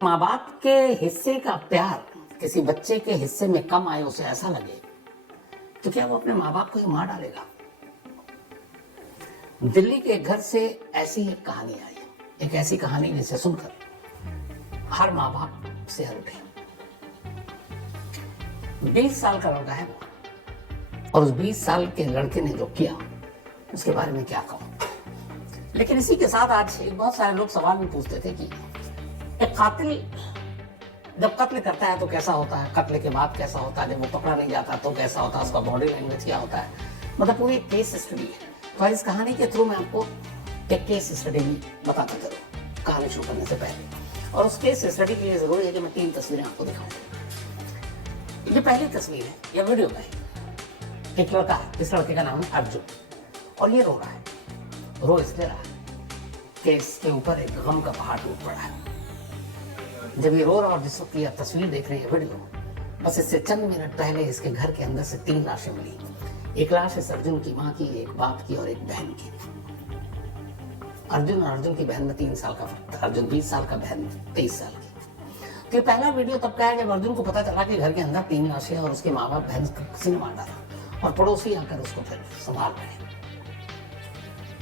माँ बाप के हिस्से का प्यार किसी बच्चे के हिस्से में कम आए, उसे ऐसा लगे तो क्या वो अपने माँ बाप को ही मार डालेगा। दिल्ली के घर से ऐसी एक कहानी आई, एक ऐसी कहानी जिसे सुनकर हर माँ बाप सिहर उठे। 20 साल का लड़का है वो, और उस 20 साल के लड़के ने जो किया उसके बारे में क्या कहूं। लेकिन इसी के साथ आज बहुत सारे लोग सवाल भी पूछते थे कि एक कातिल जब कत्ल करता है तो कैसा होता है, कत्ल के बाद कैसा होता है, जब वो पकड़ा नहीं जाता तो कैसा होता है, उसका बॉडी लैंग्वेज क्या होता है। मतलब पूरी एक केस स्टडी है। तो इस कहानी के थ्रू मैं आपको एक केस स्टडी भी बताता चलूं कहानी शुरू करने से पहले। और उस केस स्टडी के लिए जरूरी है कि मैं 3 तस्वीरें आपको दिखाऊं। ये पहली तस्वीर है, यह वीडियो में है। एक लड़का है, इस लड़के का नाम है अर्जुन, और ये रो रहा है। रो इसलिए रहा है कि इसके ऊपर एक गम का पहाड़ टूट पड़ा है। जब ये रो रहा और जिस वक्त ये तस्वीर देख रहे हैं वीडियो, बस इससे चंद मिनट पहले इसके घर के अंदर से 3 लाशें मिली। एक लाश इस अर्जुन की माँ की, एक बाप की और एक बहन की। अर्जुन और अर्जुन की बहन में 3 साल का फर्क था। अर्जुन 20 साल का, बहन 23 साल की। तो ये पहला वीडियो तब का है जब अर्जुन को पता चला कि घर के अंदर 3 लाशें और उसके माँ बाप बहन किसी ने मार डाला, और पड़ोसी आकर उसको फिर संभाल रहे हैं।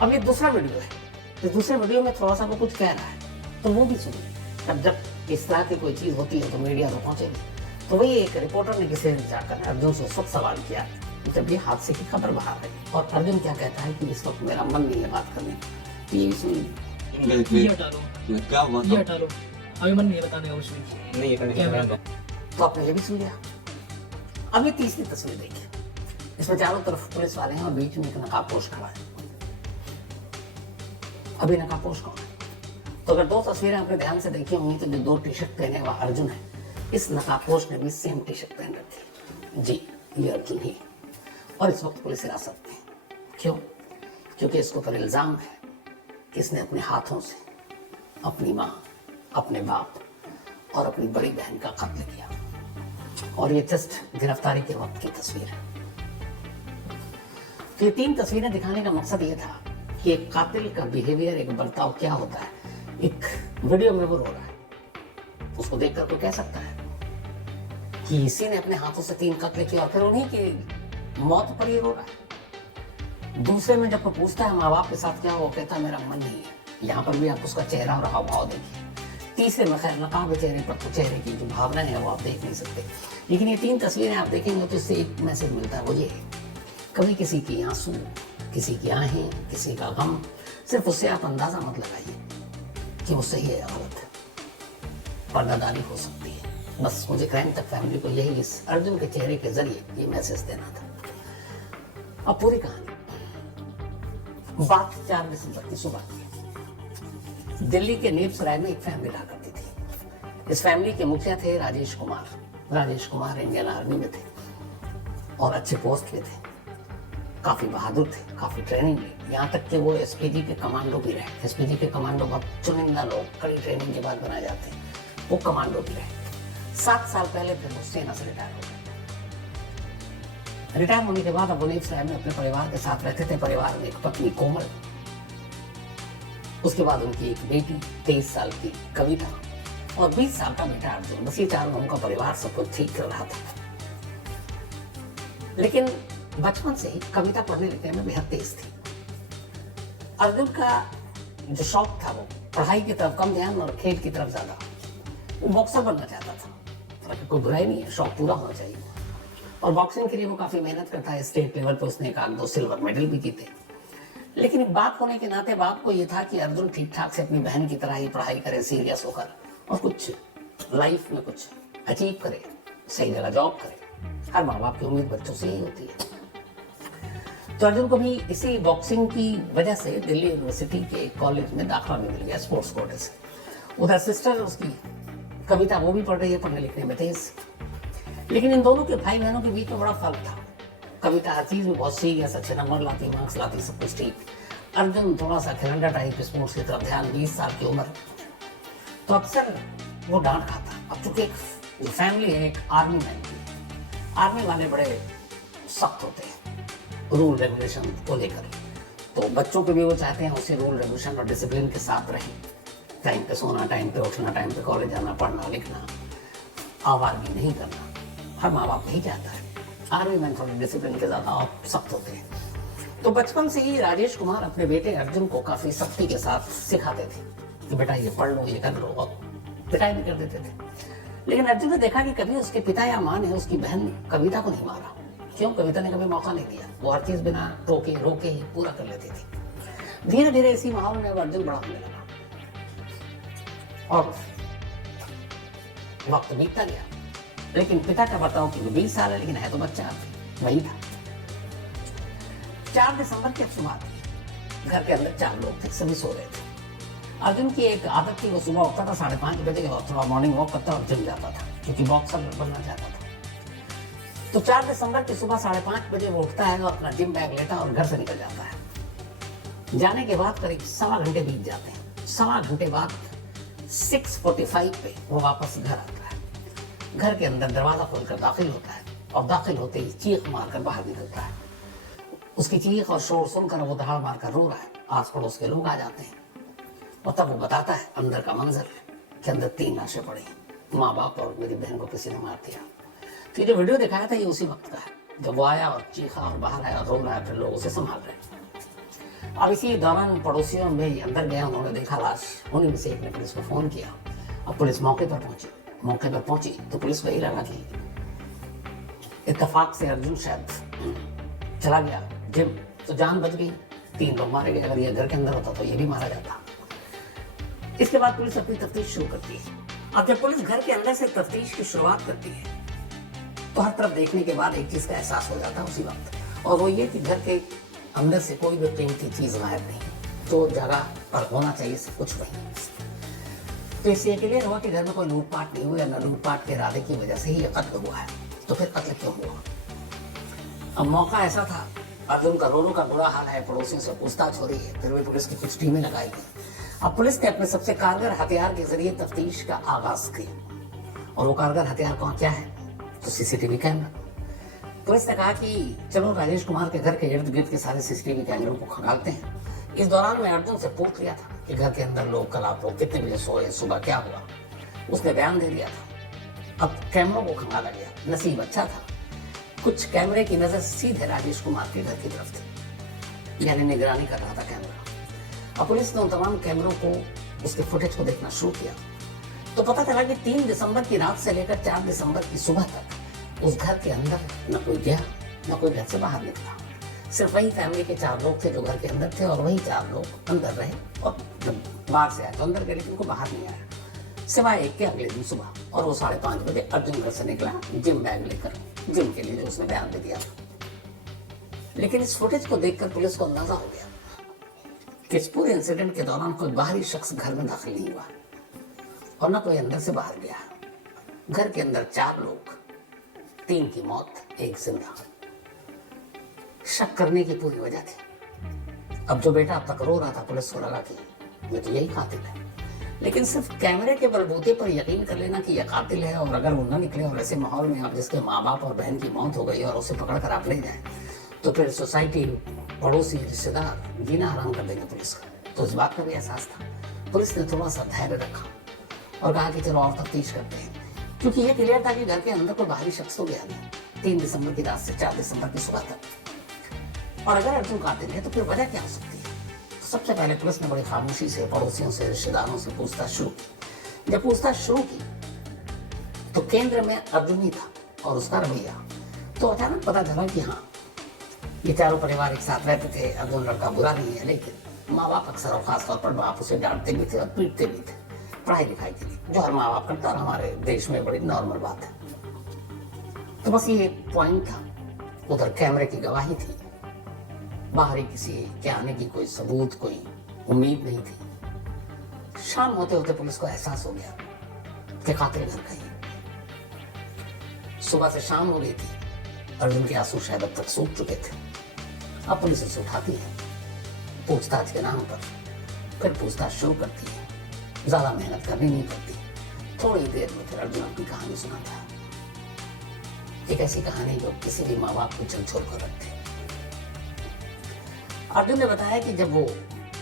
अब ये दूसरा वीडियो है। इस दूसरे वीडियो में थोड़ा सा वो कुछ कह रहा है, तो वो भी सुनिए। अब जब इस तरह की कोई चीज होती है तो मीडिया तो पहुंचेगी। तो वही एक रिपोर्टर ने किसी ने जाकर अर्जुन से सब सवाल किया जब ये हादसे की खबर बाहर आई, और अर्जुन क्या कहता है कि इस वक्त मेरा मन नहीं है बात करने का। तो ये सुनिए। ये हटा लो, क्या हुआ ये हटा लो, अभी मन नहीं है बताने का कुछ भी। नहीं, ये करने तो आपने ये भी सुन लिया। अब ये तीसरी तस्वीर देखिए। इसमें चारों तरफ पुलिस वाले हैं और बीच में एक नकाबपोश खड़ा है। अभी नकाबपोश कौन है? तो अगर 2 तस्वीरें आपने ध्यान से देखी होंगी तो जो 2 टी-शर्ट पहने हुआ अर्जुन है, इस नकाबपोश ने भी सेम टी-शर्ट पहन रखी है। जी, ये अर्जुन ही, और इस वक्त पुलिस हिरासत में। क्यों? क्योंकि इसके ऊपर इल्जाम है कि इसने अपने हाथों से अपनी माँ, अपने बाप और अपनी बड़ी बहन का कत्ल किया। और ये जस्ट गिरफ्तारी के वक्त की तस्वीर है। तो ये 3 तस्वीरें दिखाने का मकसद ये था कि एक कातिल का बिहेवियर, एक बर्ताव क्या होता है। एक वीडियो में वो रो रहा है, उसको देखकर कोई कह सकता है कि इसी ने अपने हाथों से 3 कत्ल किए और फिर उन्हीं की मौत पर ये रो रहा है। दूसरे में जब वो पूछता है माँ बाप के साथ क्या, वो कहता है मेरा मन नहीं है। यहाँ पर भी आप उसका चेहरा और हाव भाव देखिए। तीसरे में खैर नकाब है चेहरे पर, तो चेहरे की जो भावनाएं है वो आप देख नहीं सकते। लेकिन ये 3 तस्वीरें आप देखेंगे तो इससे एक मैसेज मिलता है, वो ये है, कभी किसी की आंसू, किसी की आहें, किसी का गम, सिर्फ उससे आप अंदाजा मत लगाइए कि वो सही है या गलत है। पर्दादारी हो सकती है। बस मुझे क्राइम तक फैमिली को यही इस अर्जुन के चेहरे के जरिए ये मैसेज देना था। अब पूरी कहानी। बात 4 दिसंबर की सुबह की। दिल्ली के नीमसराय में एक फैमिली रहा करती थी। इस फैमिली के मुखिया थे राजेश कुमार। राजेश कुमार इंडियन आर्मी में थे और अच्छे पोस्ट पे थे। काफी बहादुर थे, काफी ट्रेनिंग ली, यहाँ तक कि वो एसपीजी के कमांडो भी रहे। एसपीजी के कमांडो बहुत चुनिंदा लोग कड़ी ट्रेनिंग के बाद बनाए जाते हैं, वो कमांडो भी रहे। 7 साल पहले फिर वो सेना से रिटायर हो गए। रिटायर होने के बाद अब वो नीमसराय में अपने परिवार के साथ रहते थे। परिवार में एक पत्नी कोमल, उसके बाद उनकी एक बेटी 23 साल की कविता और 20 साल का बेटा अर्जुन। बस ये 4 लोगों का परिवार सब कुछ ठीक चल रहा था। लेकिन बचपन से ही कविता पढ़ने लिखने में बेहद तेज थी। अर्जुन का जो शौक था वो पढ़ाई की तरफ कम ध्यान और खेल की तरफ ज्यादा। वो बॉक्सर बनना चाहता था। कोई बुराई नहीं है, शौक पूरा होना चाहिए। और बॉक्सिंग के लिए वो काफी मेहनत करता है। स्टेट लेवल पर उसने 1-2 सिल्वर मेडल भी जीते। लेकिन एक बात होने के नाते बाप को यह था कि अर्जुन ठीक ठाक से अपनी बहन की तरह ही पढ़ाई करे, सीरियस होकर, और कुछ लाइफ में कुछ अचीव करे, सही जगह जॉब करे। हर माँ बाप की उम्मीद बच्चों से ही होती है। तो अर्जुन को भी इसी बॉक्सिंग की वजह से दिल्ली यूनिवर्सिटी के कॉलेज में दाखिला भी मिल गया, स्पोर्ट्स कोटे से। उधर सिस्टर उसकी कविता, वो भी पढ़ रही है, पढ़ने लिखने में तेज। लेकिन इन दोनों के भाई बहनों के बीच में बड़ा फर्क था। कविता हर चीज में बहुत सीरियस, अच्छे नंबर लाती, मार्क्स लाती, सब कुछ ठीक। अर्जुन थोड़ा सा खिलंडा टाइप, स्पोर्ट्स की तरफ ध्यान, 20 साल की उम्र। तो अक्सर वो डांट खाता। अब चूंकि एक फैमिली है, एक आर्मी मैन की, आर्मी वाले बड़े सख्त होते हैं रूल रेगुलेशन को लेकर। तो बच्चों को भी वो चाहते हैं उसी रूल रेगुलेशन और डिसिप्लिन के साथ रहें। टाइम पे सोना, टाइम पे उठना, टाइम पे कॉलेज जाना, पढ़ना लिखना, आवारगी नहीं करना, हर माँ बाप यही चाहता है। आर्मी में थोड़े डिसिप्लिन के ज़्यादा सख्त होते हैं। तो बचपन से ही राजेश कुमार अपने बेटे अर्जुन को काफ़ी सख्ती के साथ सिखाते थे कि बेटा ये पढ़ लो, ये कर लो, और पिटाई भी कर देते थे। लेकिन अर्जुन ने देखा कि कभी उसके पिता या माँ ने उसकी बहन कविता को नहीं मारा। क्यों? कविता ने कभी मौका नहीं दिया। वो हर चीज़ बिना टोके रोके ही पूरा कर लेती थी। धीरे धीरे इसी माहौल में अर्जुन बड़ा होने लगा और वक्त बीतता गया। लेकिन पिता का बताओ कि 20 साल है, लेकिन है तो बच्चा वही था। 4 दिसंबर की सुबह थी। घर के अंदर 4 लोग थे, सभी सो रहे थे। अर्जुन की एक आदत थी, वो सुबह उठता था 5:30 बजे और थोड़ा मॉर्निंग वॉक करता और जिम जाता था, क्योंकि बॉक्सर बनना चाहता था। तो 4 दिसंबर की सुबह 5:30 बजे वो उठता है और अपना जिम बैग लेता और घर से निकल जाता है। जाने के बाद करीब 1.25 घंटे बीत जाते हैं। 1.25 घंटे बाद 6:45 पे वो वापस घर आता है। घर के अंदर दरवाजा खोलकर दाखिल होता है और दाखिल होते ही चीख मारकर बाहर निकलता है। उसकी चीख और शोर सुनकर वो दहाड़ मारकर रो रहा है। आस पड़ोस के लोग आ जाते हैं और तब वो बताता है अंदर का मंजर के अंदर 3 लाशें पड़ी, माँ बाप और मेरी बहन को किसी ने मार दिया। तो ये जो वीडियो दिखाया था ये उसी वक्त का है जब वो आया और चीखा और बाहर आया और रो रहा है, फिर लोग उसे संभाल रहे हैं। अब इसी दौरान पड़ोसियों में अंदर गया, उन्होंने देखा लाश। उन्हीं में से एक ने पुलिस को फोन किया और पुलिस मौके पर पहुंची तो पुलिस को यही लगा कि इत्तेफाक से अर्जुन शायद चला गया जिम, तो जान बच गई। 3 लोग मारे गए। अगर ये घर के अंदर होता तो ये भी मारा जाता। इसके बाद पुलिस अपनी तफ्तीश शुरू करती है। अब जब पुलिस घर के अंदर से तफ्तीश की शुरुआत करती है तो हर तरफ देखने के बाद एक चीज का एहसास हो जाता है उसी वक्त, और वो ये कि घर के अंदर से कोई भी कीमती चीज गायब नहीं, जो जगह पर होना चाहिए सब कुछ वही। तो इससे क्लियर हुआ कि घर में कोई लूटपाट नहीं हुई, न लूटपाट के इरादे की वजह से ही ये कत्ल हुआ है। तो फिर कत्ल क्यों हुआ? अब मौका ऐसा था, अर्जुन का रोनो का बुरा हाल है, पड़ोसियों से पूछताछ हो रही है, फिर भी पुलिस की कुछ टीमें लगाई गई। अब पुलिस ने अपने सबसे कारगर हथियार के जरिए तफ्तीश का आगाज किया। और वो कारगर हथियार कौन क्या है? तो सीसीटीवी कैमरा। पुलिस ने कहा कि चलो राजेश कुमार के घर के इर्द गिर्द के सारे सीसीटीवी कैमरों को खंगालते हैं। इस दौरान मैं अर्जुन से पूछ लिया था कि घर के अंदर लोग कल आप लोग कितने बजे सोए, सुबह क्या हुआ। उसने बयान दे दिया था। अब कैमरों को खंगाला गया। नसीब अच्छा था, कुछ कैमरे की नजर सीधे राजेश कुमार के घर की तरफ थी, यानी निगरानी कर रहा था कैमरा। अब पुलिस ने उन तमाम कैमरों को, उसके फुटेज को देखना शुरू किया तो पता चला कि 3 दिसंबर की रात से लेकर 4 दिसंबर की सुबह तक उस घर के अंदर न कोई गया न कोई घर से बाहर निकला। सिर्फ वही फैमिली के 4 लोग थे जो घर के अंदर थे, और वही 4 लोग अंदर रहे, और जब बाहर से आए तो अंदर गए, लेकिन उनको बाहर नहीं आया सिवाय एक के अगले दिन सुबह। और वो 5:30 बजे अर्जुन घर से निकला जिम बैग लेकर, जिम के लिए जो उसने बयान दे दिया था। लेकिन इस फुटेज को देखकर पुलिस को अंदाजा हो गया कि इस पूरे इंसिडेंट के दौरान कोई बाहरी शख्स घर में दाखिल नहीं हुआ और न कोई अंदर से बाहर गया। घर के अंदर 4 लोग, 3 की मौत, 1 जिंदा। शक करने की पूरी वजह थी। अब जो बेटा अब तक रो रहा था, पुलिस को लगा कि ये तो यही कातिल है। लेकिन सिर्फ कैमरे के बलबूते पर यकीन कर लेना कि यह कातिल है, और अगर वो न निकले और ऐसे माहौल में अब जिसके माँ बाप और बहन की मौत हो गई और उसे पकड़ कर आप ले जाए, तो फिर सोसाइटी, पड़ोसी, रिश्तेदार जीना हराम कर देंगे पुलिस का। तो इस बात का भी एहसास था। पुलिस ने थोड़ा सा धैर्य रखा और कहा कि चलो और तफ्तीश करते हैं, क्योंकि ये क्लियर था कि घर के अंदर कोई बाहरी शख्स तो गया नहीं 3 दिसंबर की रात से 4 दिसंबर की सुबह तक। और अगर अर्जुन कातिल है तो फिर वजह क्या हो सकती है? तो सबसे पहले पुलिस ने बड़ी खामोशी से पड़ोसियों से, रिश्तेदारों से पूछताछ शुरू की। जब पूछताछ शुरू की तो केंद्र में अर्जुन ही था और उसका रवैया। तो अचानक पता चला कि हाँ, ये चारों परिवार एक साथ रहते थे। अर्जुन लड़का बुरा नहीं है, लेकिन माँ बाप अक्सर और खासतौर पर बाप उसे डांटते भी थे और पीटते भी थे पढ़ाई लिखाई के लिए, जो हर माँ बाप करता और हमारे देश में बड़ी नॉर्मल बात है। तो बस ये पॉइंट था। उधर कैमरे की गवाही थी, बाहरी किसी के आने की कोई सबूत, कोई उम्मीद नहीं थी। शाम होते होते पुलिस को एहसास हो गया कि कातिल घर का ही। सुबह से शाम हो गई थी, अर्जुन के आंसू शायद अब तक सूख चुके थे। अब पुलिस उसे उठाती है पूछताछ के नाम पर, फिर पूछताछ शुरू करती है। ज्यादा मेहनत करनी नहीं पड़ती, थोड़ी देर में फिर अर्जुन अपनी कहानी सुनाता है। एक ऐसी कहानी जो किसी भी माँ बाप को झकझोर कर रखते। अर्जुन ने बताया कि जब वो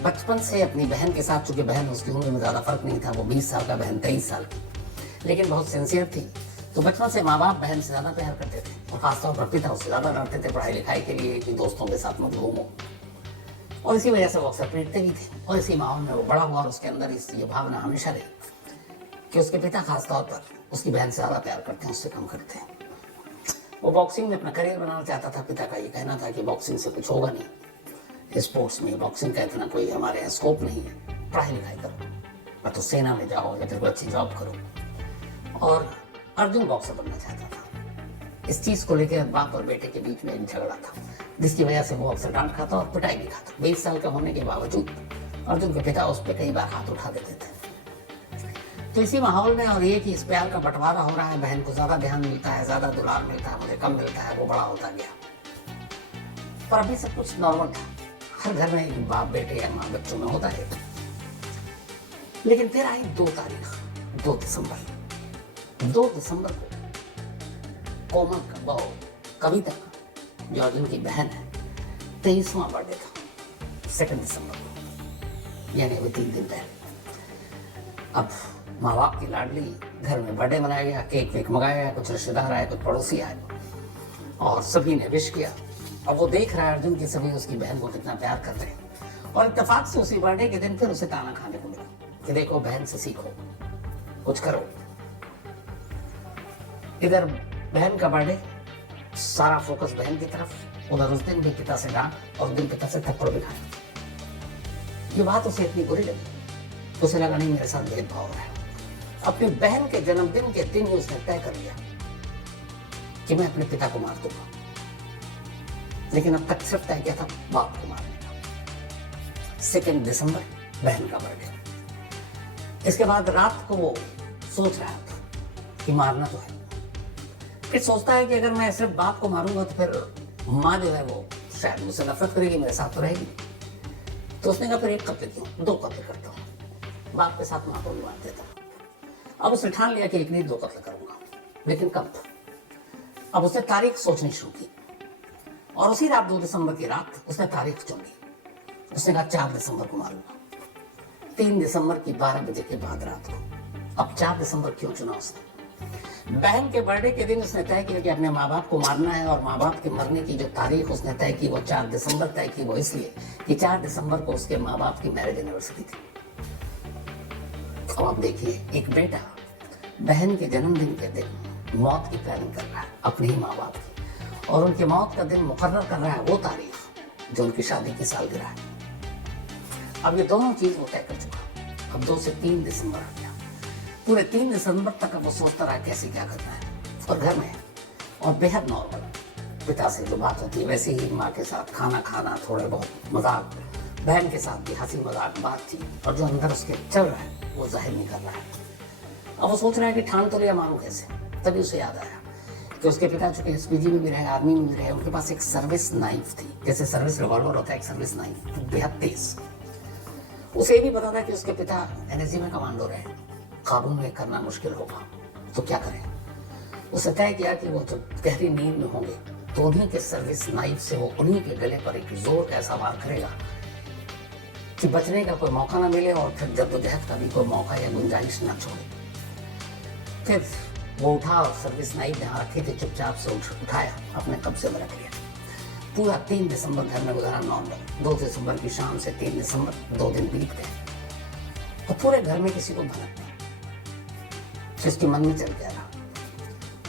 बचपन से अपनी बहन के साथ, चूंकि बहन उसकी उम्र में ज़्यादा फर्क नहीं था, वो 20 साल का, बहन 23 साल की, लेकिन बहुत सिंसियर थी, तो बचपन से माँ बाप बहन से ज़्यादा प्यार करते थे और खासतौर पर पिता उससे ज़्यादा डरते थे पढ़ाई लिखाई के लिए कि दोस्तों के साथ मत घूमो, और इसी वजह से वो अक्सर पीटते भी थे। और इसी माहौल में वो बड़ा हुआ और उसके अंदर ये भावना हमेशा रही कि उसके पिता खासतौर पर उसकी बहन से ज़्यादा प्यार करते हैं, उससे कम करते हैं। वो बॉक्सिंग में अपना करियर बनाना चाहता था। पिता का ये कहना था कि बॉक्सिंग से कुछ होगा नहीं, स्पोर्ट्स में बॉक्सिंग का इतना कोई हमारे यहाँ स्कोप नहीं है, पढ़ाई लिखाई करो, या तो सेना में जाओ या फिर कोई अच्छी जॉब करो। और अर्जुन बॉक्सर बनना चाहता था। इस चीज़ को लेकर बाप और बेटे के बीच में एक झगड़ा था, जिसकी वजह से वो अक्सर डांट खाता और पिटाई भी खाता। 20 साल का होने के बावजूद अर्जुन के पिता उस पर कई बार हाथ उठा देते थे। तो इसी माहौल में, और ये कि इस प्यार का बंटवारा हो रहा है, बहन को ज़्यादा ध्यान मिलता है, ज़्यादा दुलार मिलता है, मुझे कम मिलता है, वो बड़ा होता गया। पर अभी सब कुछ नॉर्मल था। हर घर में एक बाप बेटे या माँ बच्चों में होता है। लेकिन फिर आई 2 तारीख, 2 दिसंबर। 2 दिसंबर को कोमल का बहू कविता, जो अर्जुन की बहन है, 23वां बर्थडे था, 2 दिसंबर को, यानी अभी 3 दिन पहले। अब माँ बाप की लाडली, घर में बर्थडे मनाया गया, केक वेक मंगाया गया, कुछ रिश्तेदार आए, कुछ पड़ोसी आए और सभी ने विश किया। अब वो देख रहा है अर्जुन की सभी उसकी बहन को कितना प्यार कर रहे हैं। और इत्तेफाक से उसी बर्थडे के दिन फिर उसे ताना खाने को मिला कि देखो बहन से सीखो, कुछ करो। इधर बहन का बर्थडे, सारा फोकस बहन की तरफ। उधर उस दिन भी पिता से डांट और उस दिन पिता से थप्पड़ भी खाया। ये बात उसे इतनी बुरी लगी, उसे लगा नहीं मेरे साथ भेदभाव हो रहा है। अपनी बहन के जन्मदिन के दिन ही उसने तय कर लिया कि मैं अपने पिता को मार दूंगा। लेकिन अब तक सिर्फ तय किया था बाप को मारने का। 2 दिसंबर बहन का बर्थडे। इसके बाद रात को वो सोच रहा था कि मारना तो है। फिर सोचता है कि अगर मैं सिर्फ बाप को मारूंगा तो फिर माँ जो है वो शायद मुझसे नफरत करेगी, मेरे साथ तो रहेगी। तो उसने कहा फिर 1 कत्ल क्यों, 2 कत्ल करता हूँ, बाप के साथ माँ को भी मार देता हूँ। अब उसने ठान लिया कि 1 नहीं 2 कत्ल करूंगा, लेकिन कब? अब उसने तारीख सोचनी शुरू की और उसी रात 2 दिसंबर की रात उसने तारीख चुन ली। उसने कहा 4 दिसंबर को मारूंगा। 3 दिसंबर की 12 बजे के बाद रात को। अब 4 दिसंबर क्यों चुना उसने? बहन के बर्थडे के दिन उसने तय किया कि अपने माँ बाप को मारना है, और माँ बाप के मरने की जो तारीख उसने तय की वो 4 दिसंबर तय की, वो इसलिए कि 4 दिसंबर को उसके माँ बाप की मैरिज एनिवर्सरी थी। अब आप देखिए, एक बेटा बहन के जन्मदिन के दिन मौत की प्लानिंग कर रहा है अपने ही माँ बाप की, और उनके मौत का दिन मुकर्रर कर रहा है वो तारीख जो उनकी शादी की सालगिरह है। अब ये दोनों चीज वो तय कर चुका। अब 2 से 3 दिसंबर आ गया। पूरे 3 दिसंबर तक अब वो सोचता रहा कैसे क्या करना है, और घर में और बेहद नॉर्मल पिता से जो बात होती है वैसे ही माँ के साथ खाना खाना, थोड़े बहुत मजाक, बहन के साथ भी हंसी मजाक बातचीत, और जो अंदर उसके चल रहा है वो जाहिर नहीं कर रहा है। अब वो सोच रहा है कि ठान तो लिया, मारूं कैसे? तभी उसे याद आया कि उसके पिता चूंकि एसपीजी में भी रहे, आर्मी में भी रहे, उनके पास एक सर्विस नाइफ थी, जैसे सर्विस रिवॉल्वर होता है, एक सर्विस नाइफ, बेहद तेज। उसे भी पता था कि उसके पिता एनएसजी में कमांडो रहे, काबू में करना मुश्किल होगा, तो क्या करें? उसे तय किया कि वो जब गहरी नींद में होंगे तो उन्हीं के सर्विस नाइफ से वो उन्हीं के गले पर एक जोर का ऐसा वार करेगा कि बचने का कोई मौका ना मिले, और फिर जद्दोजहद का भी कोई मौका या गुंजाइश ना छोड़े। फिर वो उठा और सर्विस नाइफ जहाँ रखी थी चुपचाप से उठाया, अपने कब्जे में रख लिया। पूरा 3 दिसंबर घर में गुजारा नॉर्मल। 2 दिसंबर की शाम से 3 दिसंबर 2 दिन बीत गए और पूरे घर में किसी को भनक नहीं, जिसके मन में चल गया रहा।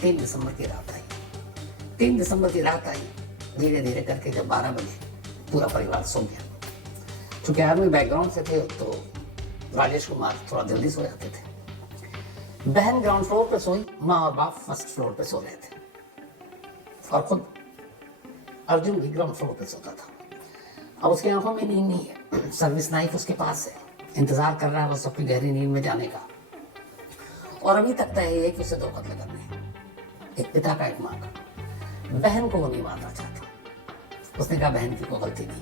3 दिसंबर की रात आई। 3 दिसंबर की रात आई, धीरे धीरे करके जब 12 बजे पूरा परिवार सो गया। चूंकि आर्मी बैकग्राउंड से थे तो राजेश कुमार थोड़ा जल्दी सो जाते थे। बहन ग्राउंड फ्लोर पे सोई, माँ और बाप फर्स्ट फ्लोर पे सो रहे थे, और खुद अर्जुन भी ग्राउंड फ्लोर पे सोता था। अब उसकी आंखों में नींद नहीं है, सर्विस नाइफ उसके पास है, इंतजार कर रहा है बस अपनी गहरी नींद में जाने का। और अभी तक तय है कि उसे 2 कत्ल करने हैं, एक पिता का एक माँ का। बहन को वो नहीं मारना चाहता। उसने कहा बहन की कोई गलती नहीं,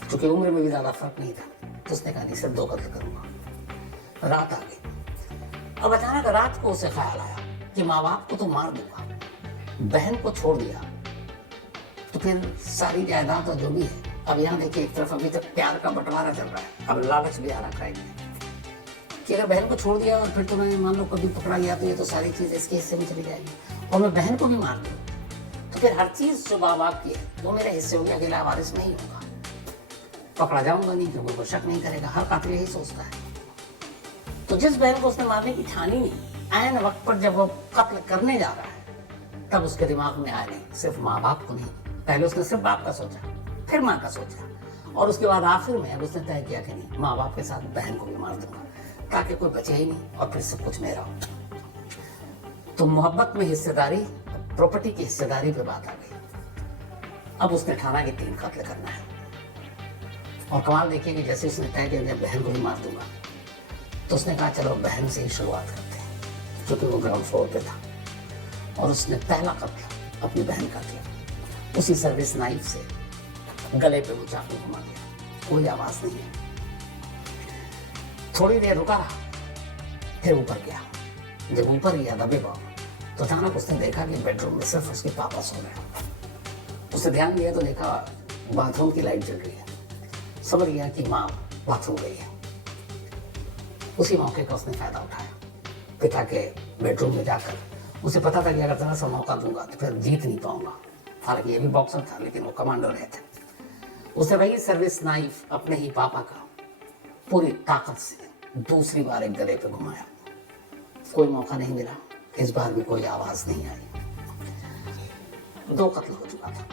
क्योंकि उम्र में भी ज्यादा फर्क नहीं था, तो उसने कहा नहीं सिर्फ 2 कत्ल करूंगा। रात आ गई। अब अचानक रात को उसे ख्याल आया कि माँ बाप को तो मार दूंगा, बहन को छोड़ दिया तो फिर सारी जायदाद और जो भी है अब यहाँ देखिए, एक तरफ अभी तक प्यार का बंटवारा चल रहा है, अब लालच भी आ रखा है कि अगर बहन को छोड़ दिया और फिर तुम्हें मान लो कभी पकड़ा गया तो ये तो सारी चीज इसके हिस्से में चली जाएगी, और मैं बहन को भी मार दूँ तो फिर हर चीज जो माँ बाप की है वो मेरे हिस्से होगी, अकेला वारिस नहीं होगा, पकड़ा जाऊंगा नहीं, क्योंकि कोई शक नहीं करेगा। हर कातिल यही सोचता है। तो जिस बहन को उसने मारने की ठानी नहीं, ऐन वक्त पर जब वो कत्ल करने जा रहा है तब उसके दिमाग में आया नहीं सिर्फ माँ बाप को नहीं, पहले उसने सिर्फ बाप का सोचा, फिर माँ का सोचा, और उसके बाद आखिर में अब उसने तय किया कि नहीं, माँ बाप के साथ बहन को भी मार दूंगा ताकि कोई बचे ही नहीं और फिर सब कुछ मेरा हो। तो मोहब्बत में हिस्सेदारी, प्रॉपर्टी की हिस्सेदारी पे बात आ गई। अब उसने ठाना कि 3 कत्ल करना है। और कमाल देखिए कि जैसे उसने तय किया बहन को भी मार दूंगा, तो उसने कहा चलो बहन से ही शुरुआत करते हैं, क्योंकि वो ग्राउंड फ्लोर पे था। और उसने पहला कत्ल अपनी बहन का किया, उसी सर्विस नाइफ से गले पे वो चाकू घुमा दिया, कोई आवाज नहीं है। थोड़ी देर रुका रहा, फिर ऊपर गया। जब ऊपर गया दबे पाँव, तो अचानक उसने देखा कि बेडरूम में सिर्फ उसके पापा सो रहे हैं। उसने ध्यान दिया तो देखा बाथरूम की लाइट जल रही है। समझ गया कि माँ बाथरूम गई है। उसी मौके का उसने फायदा उठाया। पिता के बेडरूम में जाकर उसे पता था कि अगर जरा सा मौका दूंगा तो फिर जीत नहीं पाऊंगा। हालांकि ये भी बॉक्सर था, लेकिन वो कमांडर रहे थे। उसने वही सर्विस नाइफ अपने ही पापा का पूरी ताकत से दूसरी बार एक गले पे घुमाया। कोई मौका नहीं मिला, इस बार भी कोई आवाज नहीं आई। 2 कत्ल हो चुका था,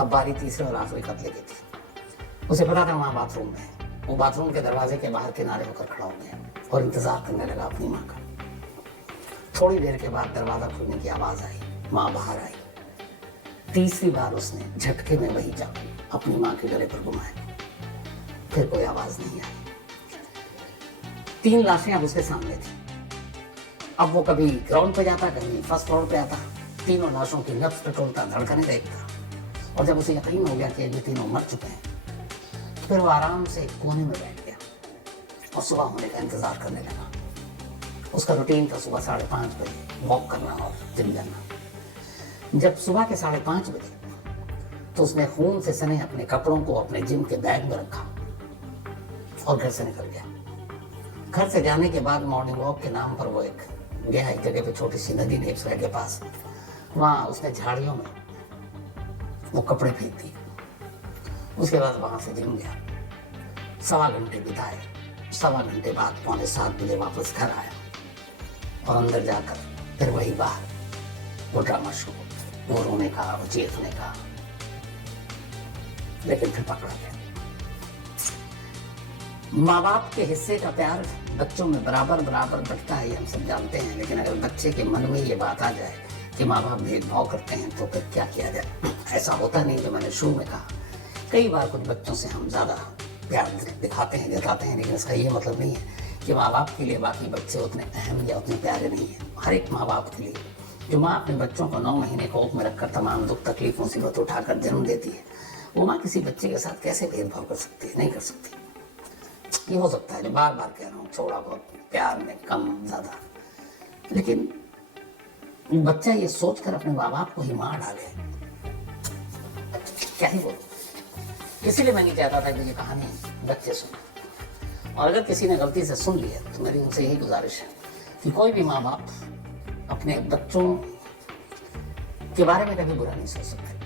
अब बारी तीसरे और आखिरी कत्ल की थी। उसे पता था वहां बाथरूम में, वो बाथरूम के दरवाजे के बाहर किनारे होकर खड़ा हो गया और इंतजार करने लगा अपनी माँ का। थोड़ी देर के बाद दरवाजा खुलने की आवाज आई, माँ बाहर आई। तीसरी बार उसने झटके में वही चाकू अपनी माँ के गले पर घुमाया, फिर कोई आवाज नहीं आई। 3 लाशें अब उसके सामने थी। अब वो कभी ग्राउंड पे जाता, कभी फर्स्ट फ्लोर पे आता, तीनों लाशों की नब्ज टटोलता, धड़कने देखता, और जब उसे यकीन हो गया कि ये तीनों मर चुके हैं, तो फिर वो आराम से एक कोने में बैठ गया और सुबह होने का इंतजार करने लगा। उसका रूटीन था सुबह 5:30 बजे वॉक करना और जिम जाना। जब सुबह के 5:30 बजे तो उसने खून से सने अपने कपड़ों को अपने जिम के बैग में रखा और घर से निकल गया। घर से जाने के बाद मॉर्निंग वॉक के नाम पर वो एक गया, एक जगह पे छोटी सी नदी नेप्सरा के पास। वहां उसने झाड़ियों में वो कपड़े फेंक दिए। उसके बाद वहां से जिम गया, 1.25 घंटे बिताए। 1.25 घंटे बाद 6:45 बजे वापस घर आया और अंदर जाकर फिर वही बाहर वो ड्रामा शुरू, वो रोने का, वो चीखने का, लेकिन फिर पकड़ा गया। माँ बाप के हिस्से का प्यार बच्चों में बराबर बराबर बंटता है, ये हम सब जानते हैं। लेकिन अगर बच्चे के मन में ये बात आ जाए कि माँ बाप भेदभाव करते हैं तो फिर क्या किया जाए। ऐसा होता नहीं, जो मैंने शुरू में कहा, कई बार कुछ बच्चों से हम ज्यादा प्यार दिखाते हैं, जताते हैं, लेकिन इसका ये मतलब नहीं है कि माँ बाप के लिए बाकी बच्चे उतने अहम या उतने प्यारे नहीं है। हर एक माँ बाप के लिए, जो माँ अपने बच्चों को 9 महीने कोख में रखकर तमाम दुख तकलीफ मुसीबत उठाकर जन्म देती है, वो माँ किसी बच्चे के साथ कैसे भेदभाव कर सकती है? नहीं कर सकती। ये हो सकता है, जो बार बार कह रहा हूँ, थोड़ा बहुत प्यार में कम ज्यादा, लेकिन बच्चा ये सोचकर अपने माँ बाप को ही मार डाले, क्या ही बोलो। इसीलिए मैं नहीं चाहता था कि ये कहानी बच्चे सुने, और अगर किसी ने गलती से सुन लिया तो मेरी उनसे यही गुजारिश है कि कोई भी माँ बाप अपने बच्चों के बारे में कभी बुरा नहीं सोच सकते।